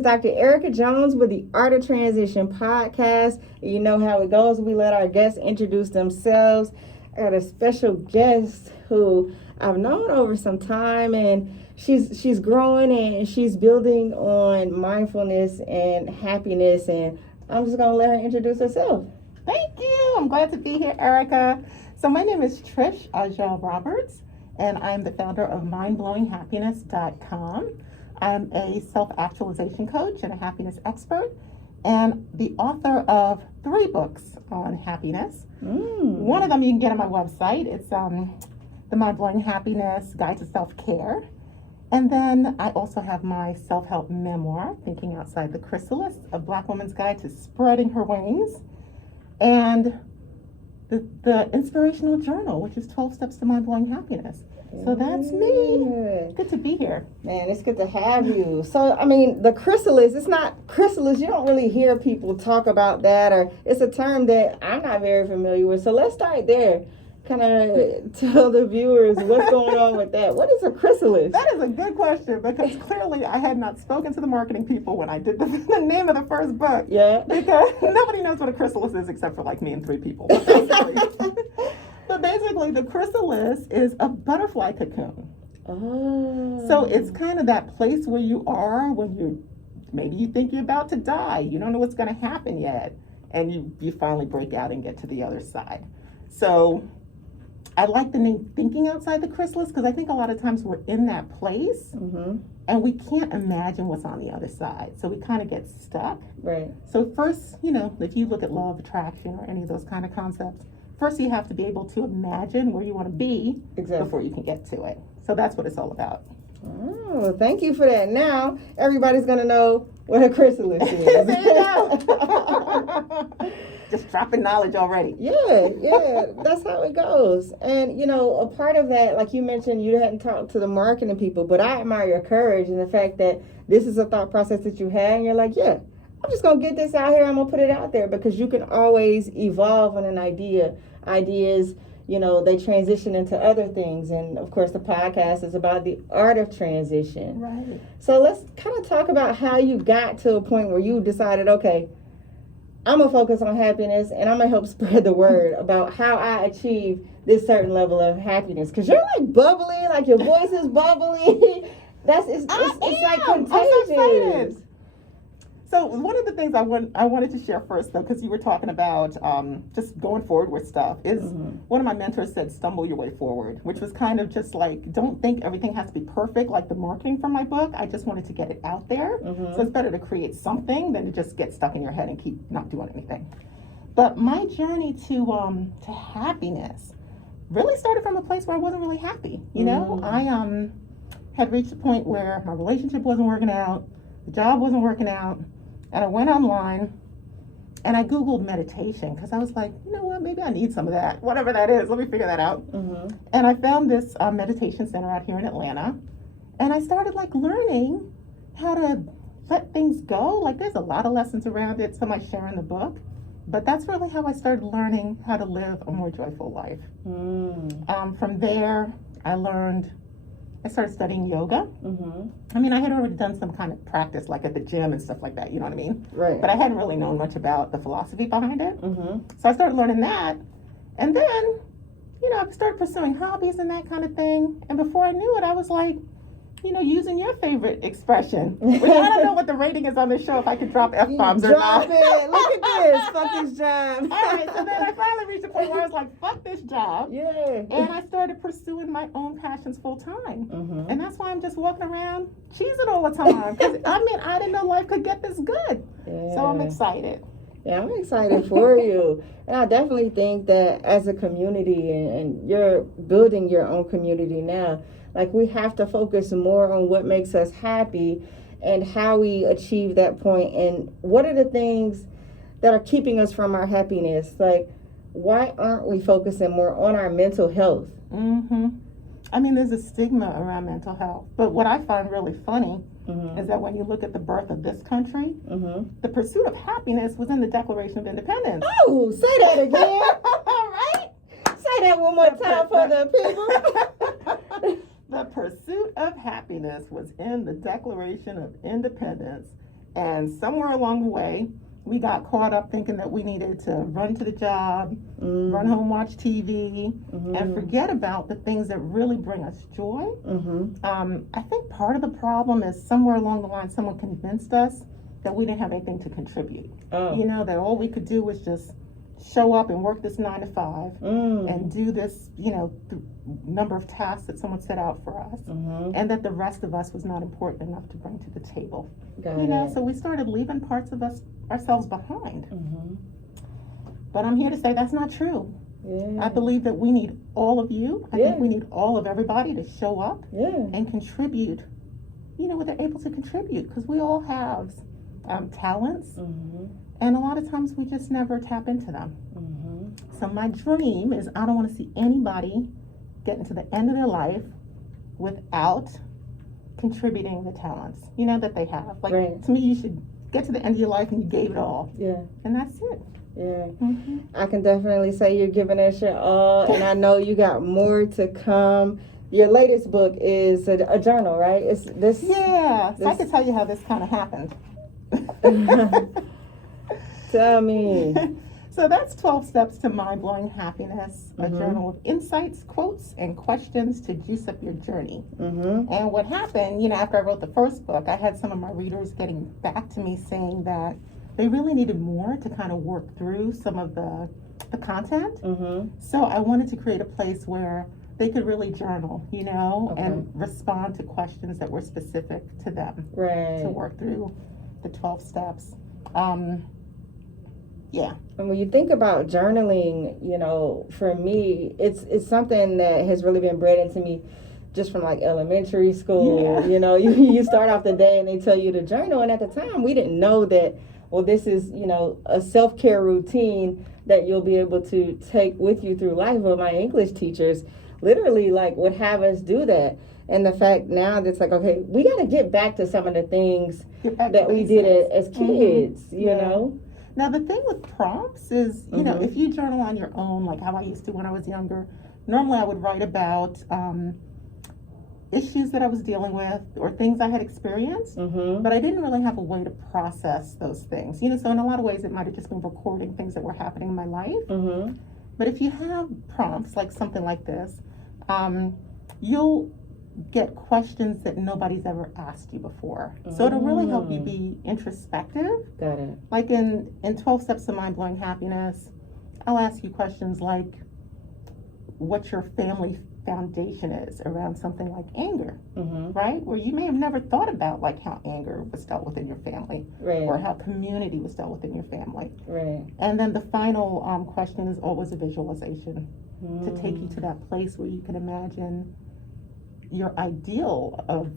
Dr. Erica Jones with the Art of Transition podcast. You know how it goes. We let our guests introduce themselves. I got a special guest who I've known over some time, and she's growing and she's building on mindfulness and happiness. And I'm just gonna let her introduce herself. Thank you. I'm glad to be here, Erica. So my name is Trish Ajel Roberts, and I'm the founder of mindblowinghappiness.com. I'm a self-actualization coach and a happiness expert, and the author of 3 books on happiness. One of them you can get on my website. It's the Mind Blowing Happiness Guide to Self-Care. And then I also have my self-help memoir, Thinking Outside the Chrysalis, A Black Woman's Guide to Spreading Her Wings, and the inspirational journal, which is 12 Steps to Mind Blowing Happiness. So that's me. Good to be here. Man, it's good to have you. So, I mean, the chrysalis, it's not chrysalis. You don't really hear people talk about that, or it's a term that I'm not very familiar with. So let's start there. Kind of tell the viewers what's going on with that. What is a chrysalis? That is a good question, because clearly I had not spoken to the marketing people when I did the name of the first book. Yeah. Because nobody knows what a chrysalis is except for like me and 3 people. But basically, the chrysalis is a butterfly cocoon. Oh. So it's kind of that place where you are when maybe you think you're about to die. You don't know what's going to happen yet. And you finally break out and get to the other side. So I like the name Thinking Outside the Chrysalis, because I think a lot of times we're in that place and we can't imagine what's on the other side. So we kind of get stuck. Right. So first, if you look at law of attraction or any of those kind of concepts, first you have to be able to imagine where you want to be before you can get to it. So that's what it's all about. Oh, thank you for that. Now everybody's going to know what a chrysalis is. There you go. Just dropping knowledge already. Yeah, that's how it goes. And, a part of that, like you mentioned, you hadn't talked to the marketing people, but I admire your courage and the fact that this is a thought process that you had, and you're like, yeah, I'm just going to get this out here. I'm going to put it out there, because you can always evolve on an idea. Ideas, they transition into other things. And, of course, the podcast is about the art of transition. Right. So let's kind of talk about how you got to a point where you decided, okay, I'm going to focus on happiness, and I'm going to help spread the word about how I achieve this certain level of happiness. Because you're like bubbly, like your voice is bubbly. It's like contagious. So one of the things I wanted to share first, though, because you were talking about just going forward with stuff, is one of my mentors said, stumble your way forward, which was kind of just like, don't think everything has to be perfect, like the marketing for my book. I just wanted to get it out there. So it's better to create something than to just get stuck in your head and keep not doing anything. But my journey to happiness really started from a place where I wasn't really happy. I had reached a point where my relationship wasn't working out, the job wasn't working out. And I went online and I Googled meditation, because I was like, you know what, maybe I need some of that, whatever that is. Let me figure that out. And I found this meditation center out here in Atlanta. And I started learning how to let things go. Like, there's a lot of lessons around it, some I share in the book. But that's really how I started learning how to live a more joyful life. From there, I started studying yoga. I mean, I had already done some kind of practice, like at the gym and stuff like that, you know what I mean? Right. But I hadn't really known much about the philosophy behind it. So I started learning that. And then, I started pursuing hobbies and that kind of thing. And before I knew it, I was like, using your favorite expression. Which I don't know what the rating is on this show, if I could drop F-bombs or not. Drop it. Look at this. Fuck this job. All right, so then I finally reached a point where I was like, fuck this job. Yeah. And I started pursuing my own passions full time. And that's why I'm just walking around cheesing all the time. Because, I didn't know life could get this good. Yeah. So I'm excited. Yeah, I'm excited for you. And I definitely think that as a community, and you're building your own community now, we have to focus more on what makes us happy and how we achieve that point, and what are the things that are keeping us from our happiness. Why aren't we focusing more on our mental health? There's a stigma around mental health. But what I find really funny is that when you look at the birth of this country, the pursuit of happiness was in the Declaration of Independence. Oh, say that again. All right. Say that one more time for the people. The pursuit of happiness was in the Declaration of Independence. And somewhere along the way, we got caught up thinking that we needed to run to the job, run home, watch TV, and forget about the things that really bring us joy. I think part of the problem is somewhere along the line, someone convinced us that we didn't have anything to contribute. You know, that all we could do was just show up and work this 9 to 5 and do this, you know, number of tasks that someone set out for us, and that the rest of us was not important enough to bring to the table. So we started leaving parts of ourselves behind. But I'm here to say that's not true. I believe that we need all of you. I think we need all of everybody to show up and contribute, you know, what they're able to contribute, because we all have talents, and a lot of times we just never tap into them. So my dream is I don't want to see anybody getting to the end of their life without contributing the talents, you know, that they have. Like, to me, you should get to the end of your life and you gave it all. And that's it. I can definitely say you're giving us your all, and I know you got more to come. Your latest book is a journal, right? It's this. So I can tell you how this kind of happened. Tell me. So that's 12 Steps to Mind-Blowing Happiness, a journal of insights, quotes, and questions to juice up your journey. And what happened, you know, after I wrote the first book, I had some of my readers getting back to me saying that they really needed more to kind of work through some of the content. So I wanted to create a place where they could really journal, you know, and respond to questions that were specific to them to work through the 12 steps. And when you think about journaling, you know, for me, it's something that has really been bred into me just from like elementary school. You know, you start off the day and they tell you to journal, and at the time we didn't know that, well, this is, you know, a self-care routine that you'll be able to take with you through life. But my English teachers literally like would have us do that. And the fact now that's like, okay, we got to get back to some of the things that we did as kids, you know? Now, the thing with prompts is, you know, if you journal on your own, like how I used to when I was younger, normally I would write about issues that I was dealing with or things I had experienced, but I didn't really have a way to process those things. You know, so in a lot of ways it might have just been recording things that were happening in my life. But if you have prompts like something like this, you'll get questions that nobody's ever asked you before. So it'll really help you be introspective. Got it. Like in 12 Steps to Mind-Blowing Happiness, I'll ask you questions like what your family foundation is around something like anger, right? Where you may have never thought about like how anger was dealt with in your family, or how community was dealt with in your family. And then the final question is always a visualization to take you to that place where you can imagine your ideal of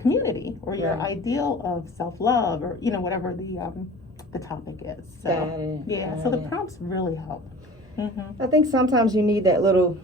community or your ideal of self-love, or, you know, whatever the topic is. So so the prompts really help. I think sometimes you need that little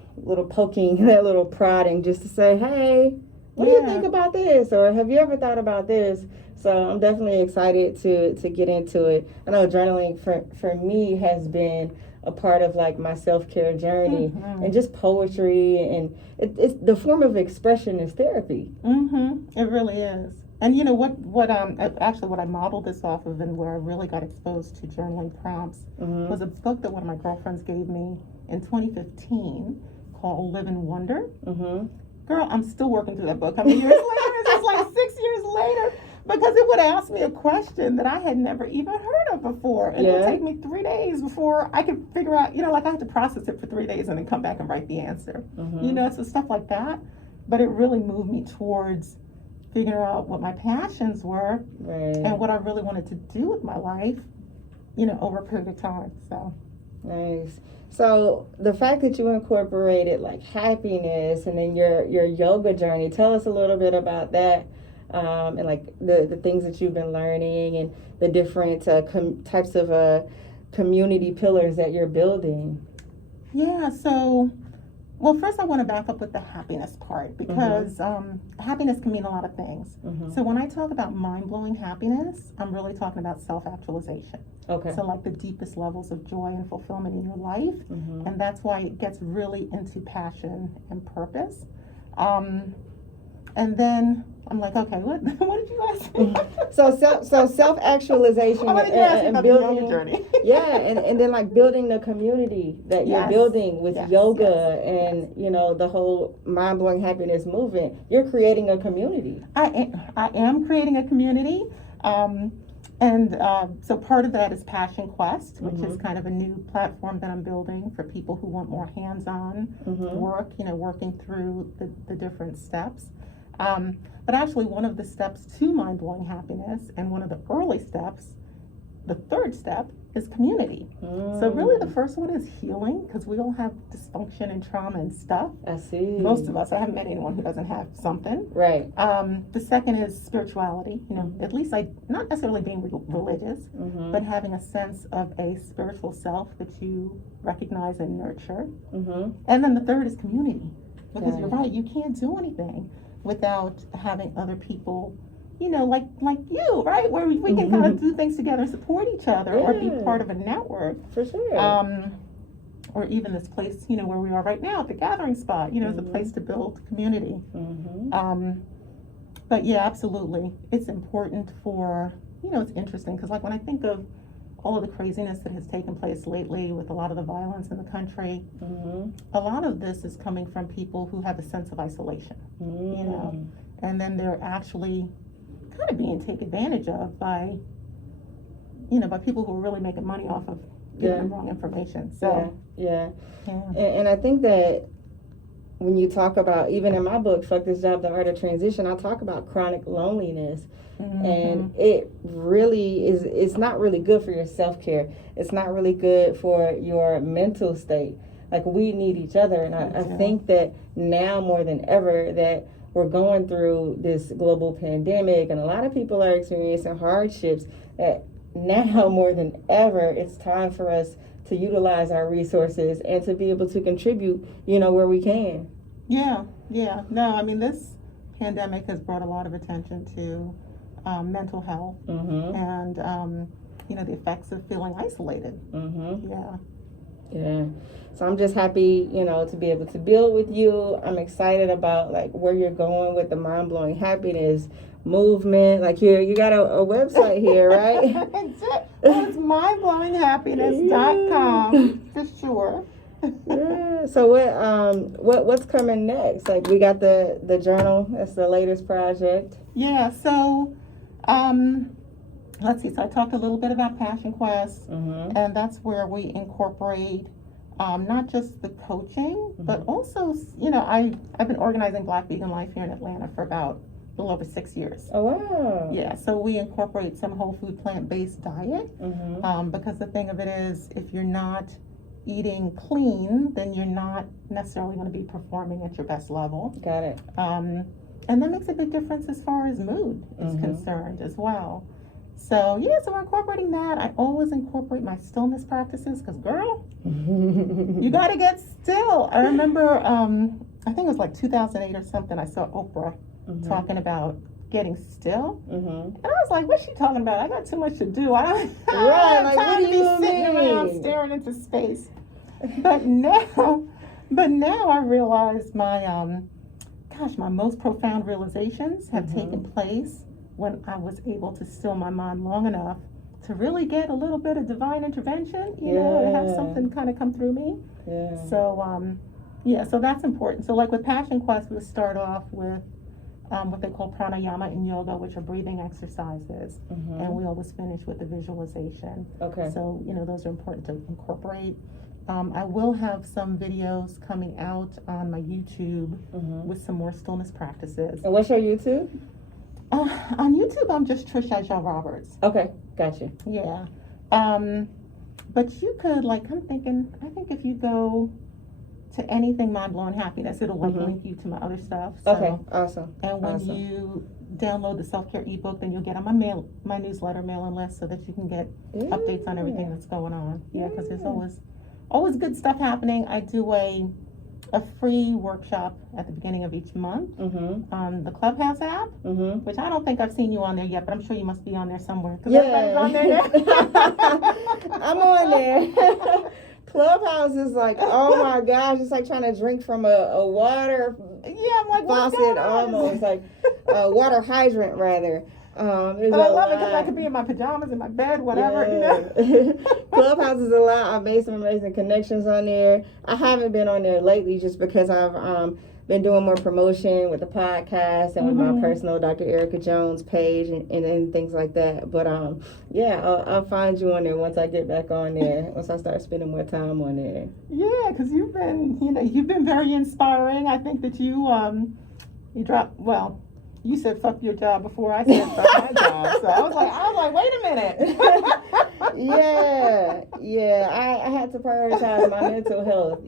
poking, that little prodding, just to say, hey, what do you think about this? Or have you ever thought about this? So I'm definitely excited to get into it. I know journaling for me has been a part of like my self-care journey, and just poetry, and it's the form of expression is therapy. It really is. And you know what I modeled this off of, and where I really got exposed to journaling prompts was a book that one of my girlfriends gave me in 2015 called Live in Wonder. Girl, I'm still working through that book. How many years later? It's just like 6 years later. Because it would ask me a question that I had never even heard of before. And it would take me 3 days before I could figure out, you know, like I had to process it for 3 days and then come back and write the answer. You know, so stuff like that. But it really moved me towards figuring out what my passions were and what I really wanted to do with my life, you know, over a period of time. So nice. So the fact that you incorporated like happiness and then your yoga journey, tell us a little bit about that. And like the things that you've been learning and the different types of community pillars that you're building. So, well, first I want to back up with the happiness part, because happiness can mean a lot of things. So when I talk about mind-blowing happiness, I'm really talking about self-actualization. So like the deepest levels of joy and fulfillment in your life. And that's why it gets really into passion and purpose. And then, I'm like, okay, what did you ask me? So self actualization What did you ask me and about the yoga building. journey? Yeah, and then like building the community that you're Yes. building with Yes, yoga yes, and you know the whole mind blowing happiness movement. You're creating a community. I am creating a community. So part of that is Passion Quest, which is kind of a new platform that I'm building for people who want more hands-on work, working through the different steps. But actually one of the steps to mind-blowing happiness and one of the early steps, the third step, is community. So really the first one is healing, because we all have dysfunction and trauma and stuff. I see. Most of us. I haven't met anyone who doesn't have something. Right. The second is spirituality. At least not necessarily being religious, but having a sense of a spiritual self that you recognize and nurture. And then the third is community, because you're right. You can't do anything without having other people, like you, right? Where we can kind of do things together, support each other, or be part of a network. For sure. Or even this place, where we are right now, the gathering spot, is a place to build community. But yeah, absolutely. It's important for, it's interesting, because like when I think of all of the craziness that has taken place lately with a lot of the violence in the country, a lot of this is coming from people who have a sense of isolation, and then they're actually kind of being taken advantage of by people who are really making money off of giving them wrong information. So yeah. And I think that when you talk about, even in my book, Fuck This Job, The Art of Transition, I talk about chronic loneliness. And it really is, it's not really good for your self-care. It's not really good for your mental state. Like, we need each other. And I think that now more than ever that we're going through this global pandemic and a lot of people are experiencing hardships, that now more than ever it's time for us to utilize our resources and to be able to contribute, where we can. Yeah. No, I mean, this pandemic has brought a lot of attention to mental health and, the effects of feeling isolated. Yeah. So I'm just happy, to be able to build with you. I'm excited about like where you're going with the Mind Blowing Happiness movement. Like you got a website here, right? It's mindblowinghappiness.com for sure. Yeah. So what's coming next? Like, we got the journal. That's the latest project. Yeah. So let's see. So I talked a little bit about Passion Quest, and that's where we incorporate not just the coaching, but also, I've been organizing Black Vegan Life here in Atlanta for about a little over 6 years. Oh, wow. Yeah, so we incorporate some whole food plant-based diet, because the thing of it is, if you're not eating clean, then you're not necessarily going to be performing at your best level. Got it. And that makes a big difference as far as mood is concerned as well. So so we're incorporating that. I always incorporate my stillness practices, because girl, you got to get still. I remember, I think it was like 2008 or something, I saw Oprah talking about getting still. And I was like, what's she talking about? I got too much to do. I don't have time to be sitting around staring into space. But now I realize my most profound realizations have taken place when I was able to still my mind long enough to really get a little bit of divine intervention, to have something kind of come through me. So, so that's important. So like with Passion Quest, we start off with what they call pranayama in yoga, which are breathing exercises. And we always finish with a visualization. Okay. So, those are important to incorporate. I will have some videos coming out on my YouTube with some more stillness practices. And what's your YouTube? On YouTube, I'm just Trish Ajah Roberts. Okay, gotcha. Yeah. But you could, I think if you go to anything Mind Blowing Happiness, it'll link you to my other stuff. So, okay, awesome. And when you download the self-care ebook, then you'll get on my newsletter mailing list so that you can get updates on everything that's going on. Yeah, because there's always good stuff happening. I do a free workshop at the beginning of each month on the Clubhouse app, which I don't think I've seen you on there yet, but I'm sure you must be on there somewhere. Everybody's on there. I'm on there. Clubhouse is like, oh my gosh, it's like trying to drink from a water I'm like, what's faucet, going on? almost like water hydrant rather. But I love it because I could be in my pajamas, in my bed, whatever, you know. Clubhouse is a lot. I've made some amazing connections on there. I haven't been on there lately just because I've been doing more promotion with the podcast and with my personal Dr. Erica Jones page and things like that. But yeah, I'll find you on there once I get back on there. Once I start spending more time on there. Yeah, because you've been very inspiring. I think that you dropped, well, you said fuck your job before I said fuck my job. So I was like, wait a minute. yeah. I had to prioritize my mental health,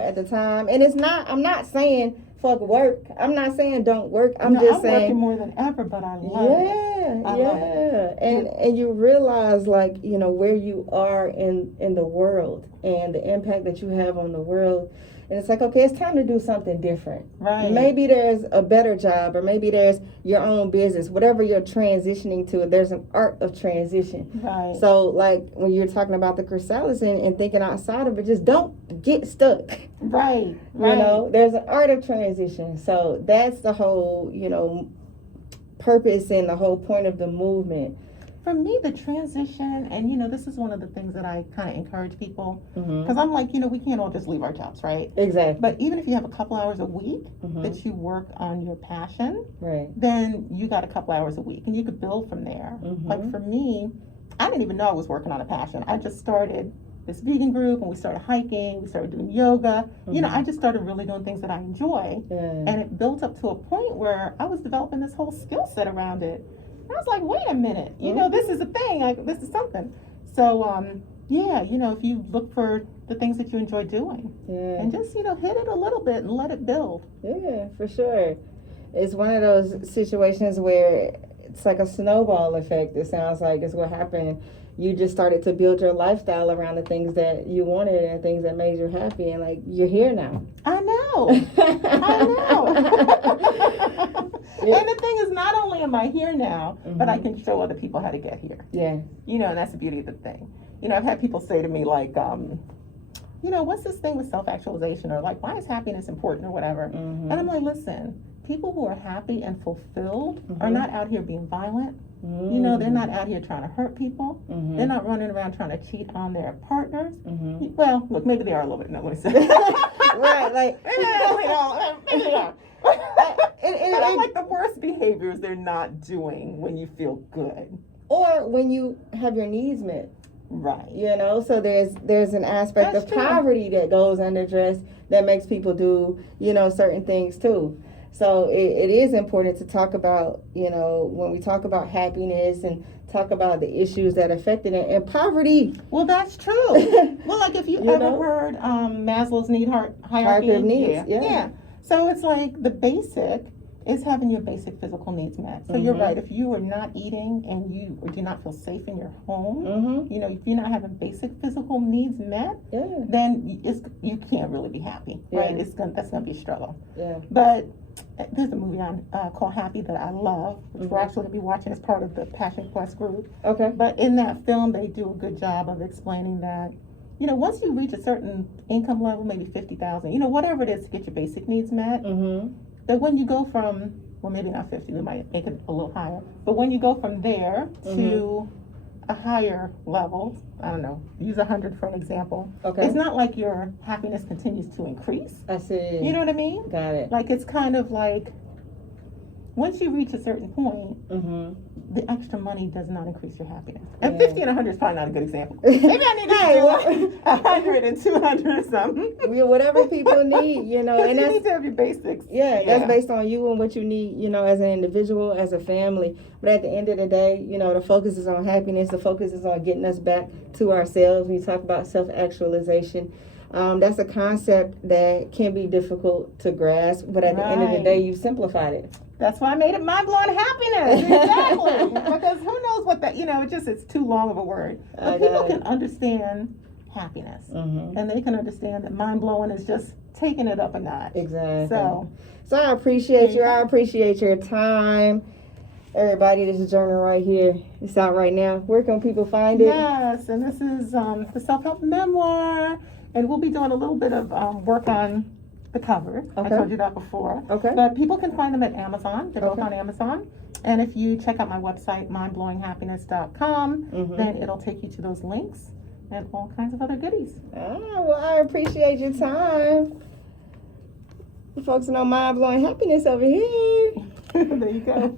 at the time. And I'm not saying fuck work. I'm not saying don't work. I'm saying working more than ever, but I love it. I love it. And you realize where you are in the world and the impact that you have on the world. And it's like, okay, it's time to do something different. Right. Maybe there's a better job, or maybe there's your own business. Whatever you're transitioning to, there's an art of transition. Right. So, like, when you're talking about the chrysalis and thinking outside of it, just don't get stuck. Right. There's an art of transition. So that's the whole, purpose and the whole point of the movement. For me, the transition, and this is one of the things that I kind of encourage people, because I'm like, we can't all just leave our jobs, right? Exactly. But even if you have a couple hours a week that you work on your passion, right, then you got a couple hours a week, and you could build from there. Like for me, I didn't even know I was working on a passion. I just started this vegan group, and we started hiking, we started doing yoga. I just started really doing things that I enjoy, and it built up to a point where I was developing this whole skill set around it. I was like, wait a minute, this is a thing, like this is something. So, if you look for the things that you enjoy doing, and just, hit it a little bit and let it build. Yeah, for sure. It's one of those situations where it's like a snowball effect. It sounds like is what happened. You just started to build your lifestyle around the things that you wanted and things that made you happy, and like you're here now. I know. And the thing is, not only am I here now, but I can show other people how to get here. Yeah. And that's the beauty of the thing. I've had people say to me like, what's this thing with self-actualization, or like, why is happiness important, or whatever. And I'm like, listen, people who are happy and fulfilled are not out here being violent. They're not out here trying to hurt people. They're not running around trying to cheat on their partners. Well, look, maybe they are a little bit. No, let me say. Right, like maybe they are. But I like the worst behaviors they're not doing when you feel good, or when you have your needs met. Right. So there's an aspect That's of true. poverty that goes unaddressed that makes people do certain things too. So it is important to talk about, when we talk about happiness and talk about the issues that affected it and poverty. Well, that's true. Well, like if you ever heard Maslow's need hierarchy of needs. Yeah. So it's like the basic is having your basic physical needs met. So you're right. If you are not eating and you do not feel safe in your home, if you're not having basic physical needs met, then you can't really be happy, right? That's gonna be a struggle. Yeah. But there's a movie on called Happy that I love, which we're actually going to be watching as part of the Passion Quest group. Okay. But in that film, they do a good job of explaining that, once you reach a certain income level, maybe 50,000, whatever it is to get your basic needs met, that when you go from, well, maybe not 50, we might make it a little higher, but when you go from there to a higher level, I don't know, use 100 for an example. Okay. It's not like your happiness continues to increase. I see. You know what I mean? Got it. Like it's kind of like once you reach a certain point, the extra money does not increase your happiness. And 50 and 100 is probably not a good example. Maybe I need to do 100 and 200 or something. Whatever people need, and you that's, need to have your basics. That's based on you and what you need, as an individual, as a family. But at the end of the day, the focus is on happiness. The focus is on getting us back to ourselves. When you talk about self-actualization, that's a concept that can be difficult to grasp. But at the end of the day, you've simplified it. That's why I made it mind-blowing happiness. Exactly. Because who knows what that, it's too long of a word. But people can understand happiness. And they can understand that mind-blowing is just taking it up a notch. Exactly. So I appreciate you. I appreciate your time. Everybody, this is Journal right here. It's out right now. Where can people find it? Yes, and this is the self-help memoir. And we'll be doing a little bit of work on the cover. I Okay. told you that before. Okay. But people can find them at Amazon. They're both Okay. on Amazon. And if you check out my website, mindblowinghappiness.com, then it'll take you to those links and all kinds of other goodies. Well, I appreciate your time. You folks know Mind Blowing Happiness over here. There you go.